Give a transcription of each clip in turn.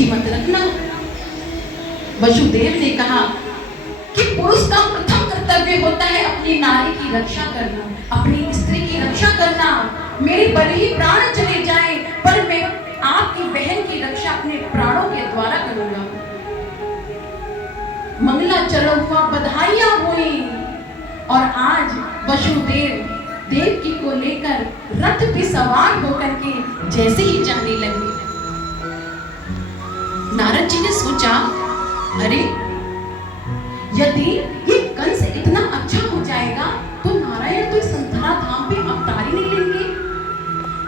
दुखी मत रखना। वसुदेव ने कहा कि पुरुष का प्रथम कर्तव्य होता है अपनी नारी की रक्षा करना, अपनी स्त्री की रक्षा करना। मेरे भले ही प्राण चले जाएं, पर मैं आपकी बहन की रक्षा अपने प्राणों के द्वारा करूंगा। मंगला चलो हुआ, बधाइयां हुई, और आज वसुदेव देवकी को लेकर रथ पे सवार होकर के जैसे ही जाने लगे, नारद जी ने सोचा, अरे यदि ये कंस इतना अच्छा हो जाएगा तो नारायण तो इस धरा धाम पे अवतार ही नहीं लेंगे।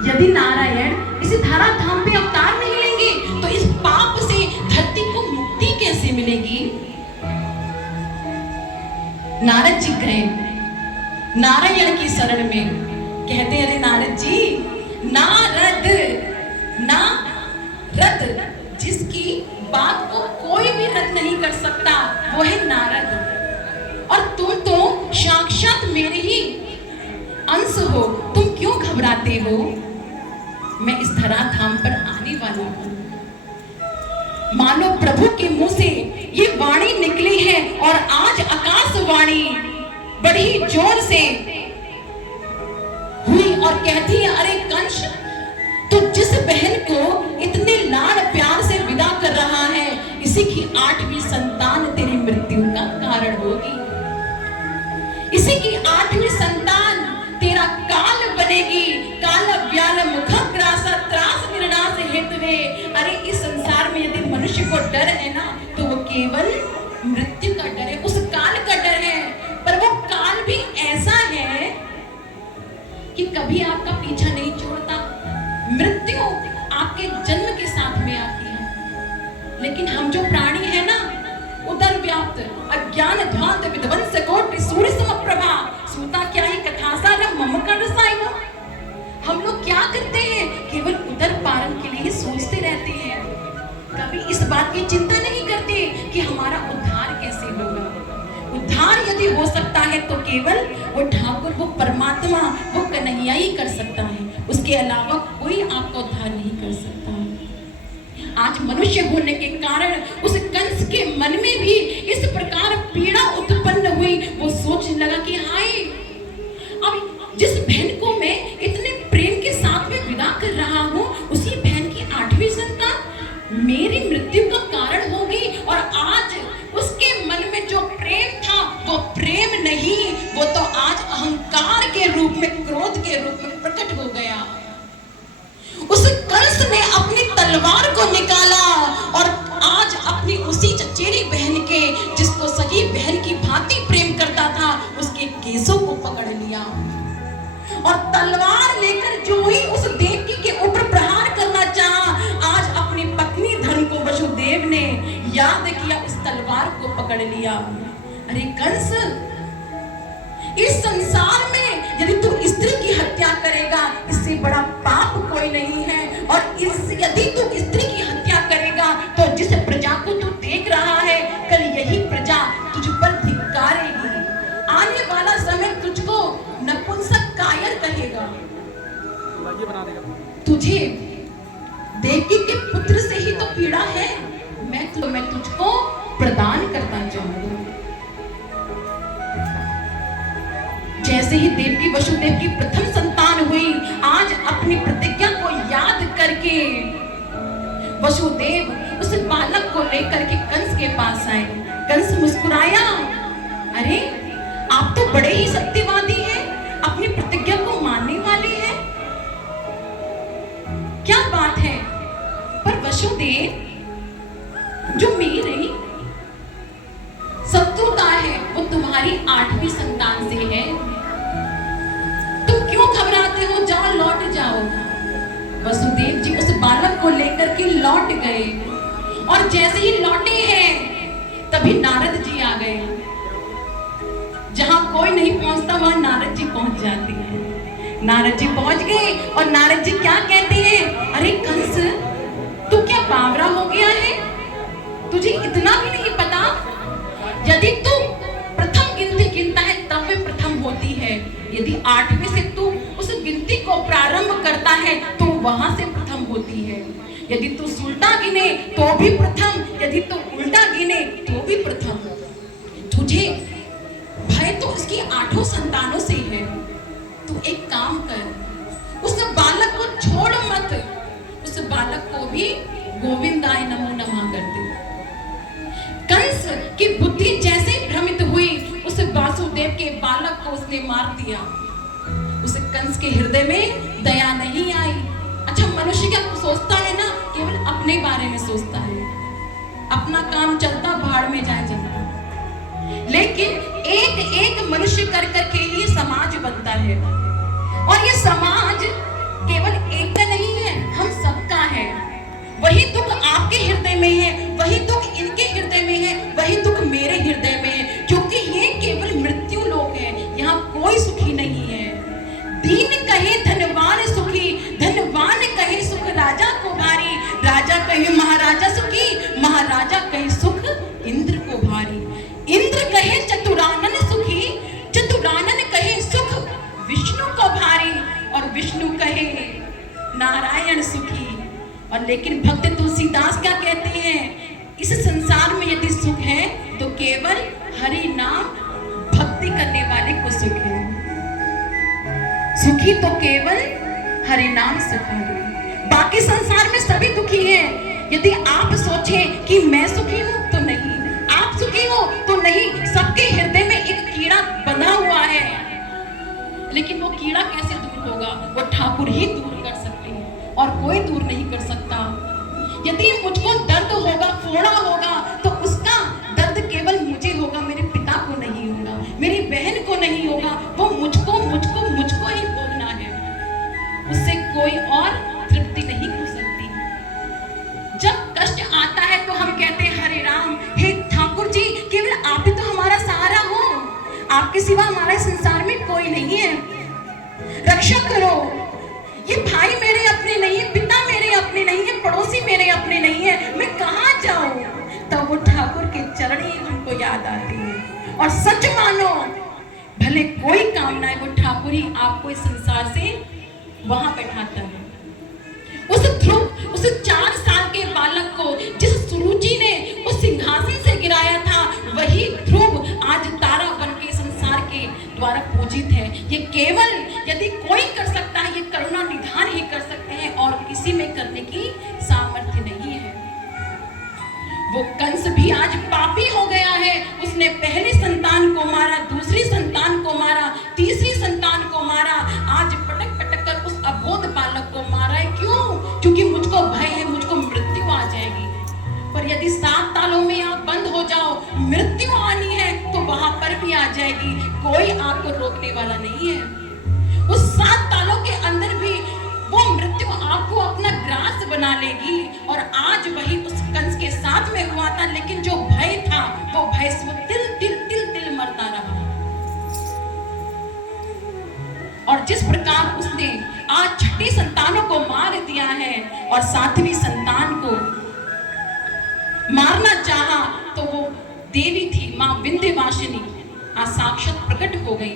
यदि नारायण इस धरा धाम पे अवतार नहीं लेंगे तो इस पाप से धरती को मुक्ति कैसे मिलेगी। नारद जी गए नारायण की शरण में, कहते अरे नारद जी, नारद जिसकी बात को कोई भी रद्द नहीं कर सकता वो है नारद, और तुम तो साक्षात मेरे ही अंश हो, तुम क्यों घबराते हो। मैं इस धरा धाम पर आने वाला हूं। मानो प्रभु के मुंह से ये वाणी निकली है, और आज आकाशवाणी बड़ी जोर से हुई और कहती है, अरे कंस, तो जिस बहन को इतने लाड प्यार से विदा कर रहा है, इसी की 8वीं संतान तेरी मृत्यु का कारण होगी। इसी की 8वीं संतान तेरा काल बनेगी। काल व्याल मुखग्रास त्रास निर्नाश हेतुवे। अरे इस संसार में यदि मनुष्य को डर है ना, तो वो केवल मृत्यु का डर है, उस काल का डर है। पर वो काल भी ऐसा है कि कभी आपका पीछा नहीं छोड़ता। मृत्यु आपके जन्म के साथ में आती है, लेकिन हम जो प्राणी है ना, उदर व्याप्त अज्ञान ध्वांत विध्वंस कोटि सूर्य समप्रभा सूता क्या ही कथासा न मम करसाइनो। हम लोग क्या करते हैं, केवल उदर पारण के लिए सोचते रहते हैं, कभी इस बात की चिंता नहीं करते कि हमारा उद्धार कैसे होगा। उद्धार यदि हो सकता है तो केवल वो ठाकुर, वो परमात्मा, वो कन्हैया ही कर सकता है, उसके अलावा कोई आपका उद्धार नहीं कर सकता। आज मनुष्य होने के कारण उस कंस के मन में भी इस प्रकार पीड़ा उत्पन्न हुई। वो सोचने लगा कि हाय, अब जिस बहन को मैं इतने प्रेम के साथ में विदा कर रहा हूँ, उसी बहन की 8वीं संतान मेरी मृत्यु का कारण होगी, और आज उसके मन में जो प्रेम था वो प्रेम नहीं, वो तो आज अहंकार के रूप में, क्रोध के रूप में प्रकट हो गया। उस कंस ने अपनी तलवार को निकाला और आज अपनी उसी चचेरी बहन के, जिसको सगी बहन की भांति प्रेम करता था, उसके केसों को पकड़ लिया और तलवार लेकर जो ही उस देवकी के ऊपर प्रहार करना चाहा, आज अपनी पत्नी धन को वसुदेव ने याद किया, उस तलवार को पकड़ लिया। अरे कंस, इस संसार में यदि तू स्त्री की हत्या करेगा, इससे बड़ा पाप कोई नहीं है। और यदि तू स्त्री की हत्या करेगा तो जिस प्रजा को तू देख रहा है, कल यही प्रजा तुझ पर धिक्कारेगी। आने वाला समय तुझको नपुंसक कायर कहेगा। तुझे देवकी के पुत्र से ही तो पीड़ा है, मैं तुझको प्रदान करना चाहूंगा। जैसे ही देवकी वसुदेव की प्रथम संतान हुई, आज अपनी प्रतिज्ञा को याद करके वसुदेव उस बालक को लेकर के कंस के पास आए। कंस मुस्कुराया, अरे आप तो बड़े ही सत्यवादी हैं, अपनी प्रतिज्ञा को मानने वाले हैं, क्या बात है। पर वसुदेव, जो मेरी शत्रुता है वो तुम्हारी 8वीं संतान से है, तुम क्यों घबराते हो, जाओ लौट जाओ। वसुदेव जी उस बालक को लेकर के लौट गए, और जैसे ही लौटे हैं तभी नारद जी आ गए। जहां कोई नहीं पहुंचता वहां नारद जी पहुंच जाते हैं। नारद जी पहुंच गए और नारद जी क्या कहते हैं, अरे कंस, तू क्या बावरा हो गया है, तुझे इतना भी नहीं पता, यदि तू प्रथम गिनती गिनता है तब वे प्रथम होती है, यदि 8वीं से तू उस गिनती को प्रारंभ करता है तो वहां से प्रथम होती है, यदि तू उल्टा गिने तो तो भी प्रथम, यदि तो उल्टा गिने तो भी प्रथम। तुझे भय तो उसकी 8 संतानों से है। तू एक काम कर, उस बालक को छोड़ मत, उस बालक को भी गोविंदाय नमो नमः कर दे। कंस की बुद्धि जैसे भ्रमित हुई, उस वासुदेव के बालक को उसने मार दिया। उस कंस के हृदय में दया नहीं आई। अच्छा, मनुष्य क्या सोचता है ना, केवल अपने बारे में सोचता है, अपना काम चलता, भाड़ में जाए चलता। लेकिन एक एक मनुष्य कर कर के ही समाज बनता है, और ये समाज केवल एक का नहीं है, हम सबका है। वही दुख आपके हृदय में है, वही दुख इनके हृदय में है, वही दुख मेरे हृदय में है, क्योंकि ये केवल मृत्यु लोक है, यहाँ कोई सुखी नहीं है। दीन कहे धनवान सुखी, धनवान कहे सुख राजा को भारी, राजा कहे महाराजा सुखी, महाराजा कहे सुख इंद्र को भारी। इंद्र कहे चतुरानन सुखी, चतुरानन कहे सुख विष्णु को भारी, और विष्णु कहे नारायण सुखी। और लेकिन भक्त तुलसीदास क्या कहते हैं, इस संसार में यदि सुख है तो केवल हरि नाम भक्ति करने वाले को सुख है। सुखी तो केवल हरि नाम सुख है, बाकी संसार में सभी दुखी हैं। यदि आप सोचें कि मैं सुखी हूं तो नहीं, आप सुखी हो तो नहीं, सबके हृदय में एक कीड़ा बंधा हुआ है। लेकिन वो कीड़ा कैसे दूर होगा, वो ठाकुर ही दूर कर सकते हैं, और कोई दूर नहीं कर सकता। यदि मुझको दर्द होगा, फोड़ा होगा, तो उसका दर्द केवल मुझे होगा, मेरे पिता को नहीं होगा, मेरी बहन को नहीं होगा, वो मुझको मुझको मुझको ही भोगना है, उससे कोई और तृप्ति नहीं हो सकती। जब कष्ट आता है तो हम कहते हैं हरे राम, हे ठाकुर जी, केवल आप ही तो हमारा सहारा हो, आपके सिवा हमारे संसार में कोई नहीं है, रक्षा करो। ये भाई मेरे अपने नहीं है, पिता मेरे अपने नहीं है, पड़ोसी मेरे अपने नहीं है, मैं कहाँ जाऊं? तब वो ठाकुर के चरण ही हमको याद आते हैं। और सच मानो, भले कोई कामना है, वो ठाकुर ही आपको इस संसार से वहां बैठाता है। उस ध्रुव, उस 4 साल के बालक को जिस सुरुचि ने उस सिंहासन से गिराया था, वही ध्रुव आज तारा बन के संसार के द्वारा पूजित है। ये केवल यदि कोई कर सकता है, ये करुणा निधान ही कर सकते हैं, और किसी में करने की सामर्थ्य नहीं है। वो कंस भी आज पापी हो गया है, उसने पहली संतान को मारा, दूसरी संतान को मारा, तीसरी संतान को मारा, आज पटक पटक कर उस अबोध बालक को मारा है। क्यों? क्योंकि मुझको भय है, मुझको मृत्यु आ जाएगी। पर यदि 7 तालों में आप बंद हो जाओ, मृत्यु आनी है तो वहां पर भी आ जाएगी, कोई आपको रोकने वाला नहीं है। उस 7 तालों के अंदर भी वो मृत्यु आपको अपना ग्रास बना लेगी। और आज वही उस कंस के साथ में हुआ था, लेकिन जो भय था वो भय से तिल तिल तिल तिल मरता रहा। और जिस प्रकार उसने आज 6ठी संतानों को मार दिया है और 7वीं संतान को मारना चाहा, तो वो देवी थी मां विंध्यवासिनी, आज साक्षात प्रकट हो गई।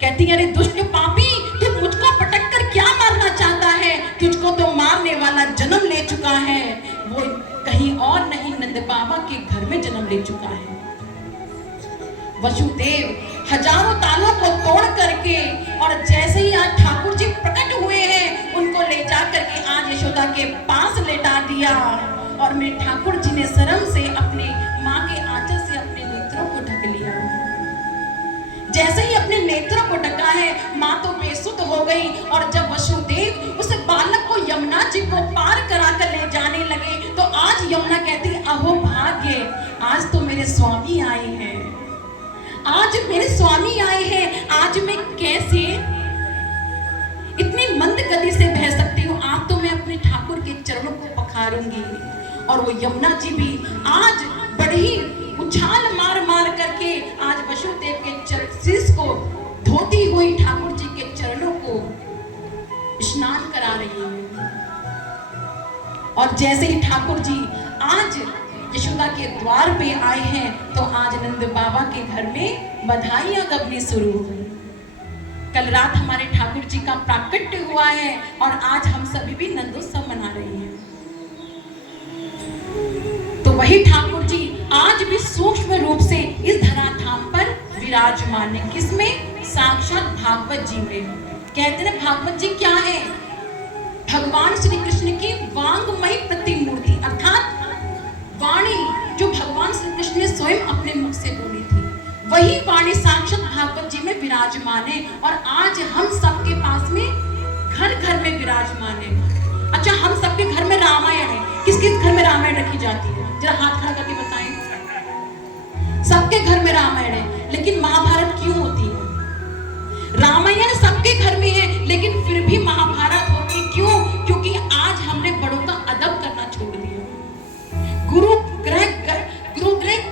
कहती है, अरे दुष्ट पापी, तू मुझको पटक कर क्या मारना चाहता है? तुझको तो मारने वाला जन्म ले चुका है, वो कहीं और नहीं, नंद बाबा के घर में जन्म ले चुका है। वसुदेव हजारों तालों को तोड़ करके, और जैसे ही आज ठाकुर जी प्रकट हुए हैं, उनको ले जाकर के आज यशोदा के पास लेटा दिया। और मेरे ठाकुर जी ने शर्म से अपने माँ के आंचल से अपने नेत्रों को ढक लिया। जैसे ही अपने नेत्रों को ढका है, माँ तो बेसुध हो गई। और जब वसुदेव उस बालक को यमुना जी को पार करा कर ले जाने लगे, तो आज यमुना कहती, अहो भाग्य, आज तो मेरे स्वामी आए हैं, आज मेरे स्वामी आए हैं, आज मैं कैसे इतनी मंद गति से बह सकती हूँ? आज तो मैं अपने ठाकुर के चरणों को पखारूंगी। और वो यमुना जी भी आज बड़ी उछाल मार मार करके आज वसुदेव के शीश को धोती हुई ठाकुर जी के चरणों को स्नान करा रही है। और जैसे ही ठाकुर जी आज यशोदा के द्वार पे आए हैं, तो आज नंद बाबा के घर में बधाइयां गबनी शुरू हो गई। कल रात हमारे ठाकुर जी का प्राकट्य हुआ है, और आज हम सभी भी नंदोत्सव मना रहे हैं। वही ठाकुर जी आज भी सूक्ष्म रूप से इस धराधाम पर विराजमान है। किसमें? साक्षात भागवत जी में। कहते हैं भागवत जी क्या है? भगवान श्री कृष्ण की वांगमयी प्रतिमूर्ति, अर्थात वाणी जो भगवान श्री कृष्ण ने स्वयं अपने मुख से बोली थी, वही वाणी साक्षात भागवत जी में विराजमान है। और आज हम सबके पास में घर घर में विराजमान है। अच्छा, हम सबके घर में रामायण है। किस किस घर में रामायण रखी जाती है? जरा हाथ खड़ा करके बताएं। सबके घर में रामायण है, लेकिन महाभारत क्यों होती है? रामायण सबके घर में है, लेकिन फिर भी महाभारत होती क्यों? क्योंकि आज हमने बड़ों का अदब करना छोड़ दिया। गुरु ग्रह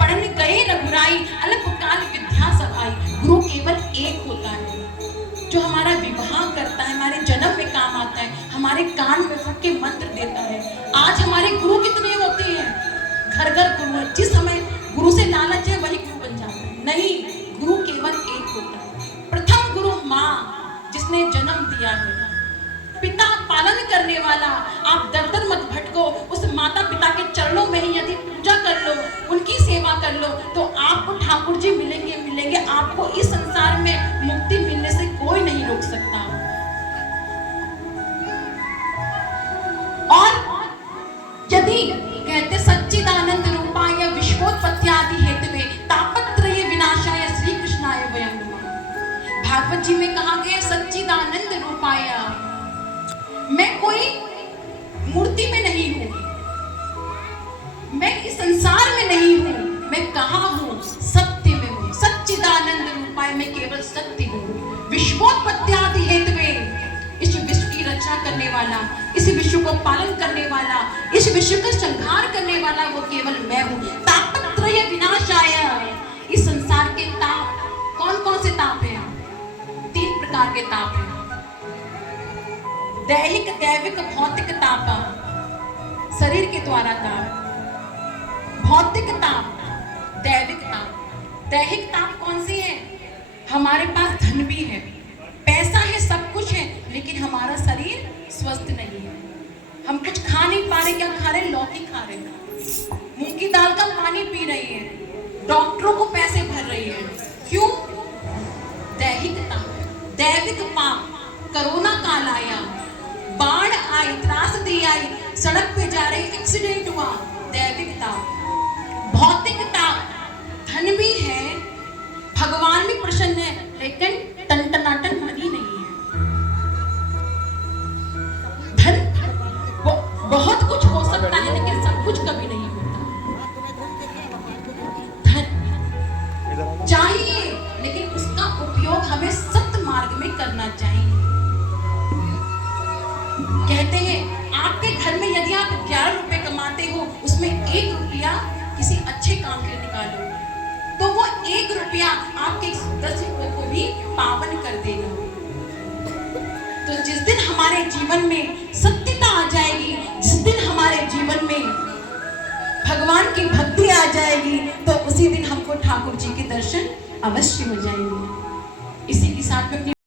पढ़ने गए रघुराई, अल्पकाल विद्या सभाई। गुरु केवल एक होता है जो हमारा विवाह करता है, हमारे जन्म में काम आता है, हमारे कान में फूंक के मंत्र देता है। आज हमारे गुरु कितने होते हैं? घर घर गुरु है। जिस समय गुरु से लालच है वही गुरु बन जाता है। नहीं, गुरु केवल एक होता है। प्रथम गुरु माँ, जिसने जन्म दिया है, पिता पालन करने वाला। आप दर दर मत भटको, उस माता पिता के चरणों में ही यदि पूजा कर लो, उनकी सेवा कर लो, तो आपको ठाकुर जी मिलेंगे। आपको इस संसार में मुक्ति मिलने से कोई नहीं रोक सकता। और यदि कहते सच्चिदानंद रूपाय विश्वोत्पत्त्यादि हेतवे तापत्रय विनाशाय श्री कृष्णाय वयं नमः। भागवत जी में कहा गया सच्चिदानंद रूपाय, मैं कोई मूर्ति में नहीं हूं, मैं इस संसार में नहीं हूं, मैं कहां हूं? सत्य में हूं। सच्चिदानंद रूपाय, मैं केवल सत्य हूं। विश्वोत्पत्त्यादि हेतवे, इस विश्व की रचना करने वाला, इस विश्व को पालन करने वाला, इस विश्व का संहार करने वाला वो केवल मैं हूं। तापत्रय विनाशाय, इस संसार के ताप कौन कौन से ताप हैं? 3 प्रकार के ताप हैं। दैहिक, दैविक, भौतिक ताप। शरीर के द्वारा ताप, भौतिक ताप, दैविक ताप। दैहिक ताप कौन सी है? हमारे पास धन भी है, पैसा है, सब कुछ है, लेकिन हमारा शरीर स्वस्थ नहीं है। हम कुछ खा नहीं पा रहे। क्या खा रहे? लौकी खा रहे हैं, मूंग की दाल का पानी पी रही है, डॉक्टरों को पैसे भर रही है। क्यों? दैहिक ताप। दैविक पाप, कोरोना काल आया, बाढ़ आई, त्रासदी आई, सड़क पे जा रहे एक्सीडेंट हुआ, दैविक ताप। भौतिक ताप, धन भी है, भगवान भी प्रसन्न है, लेकिन टनटनाटन मनी नहीं है। धन बहुत कुछ हो सकता है, लेकिन सब कुछ कभी नहीं होता। धन चाहिए, लेकिन उसका उपयोग हमें सत्य मार्ग में करना चाहिए। कहते हैं आपके घर में यदि आप 11 रुपए कमाते हो, उसमें 1 रुपया किसी अच्छे काम के लिए निकालो, तो वो 1 रुपया आपके 10 रुपए को भी पावन कर देगा। तो जिस दिन हमारे जीवन में सत्यता आ जाएगी, जिस दिन हमारे जीवन में भगवान की भक्ति आ जाएगी, तो उसी दिन हमको ठाकुर जी के दर्शन अवश्य हो जाएंगे। इसी के साथ में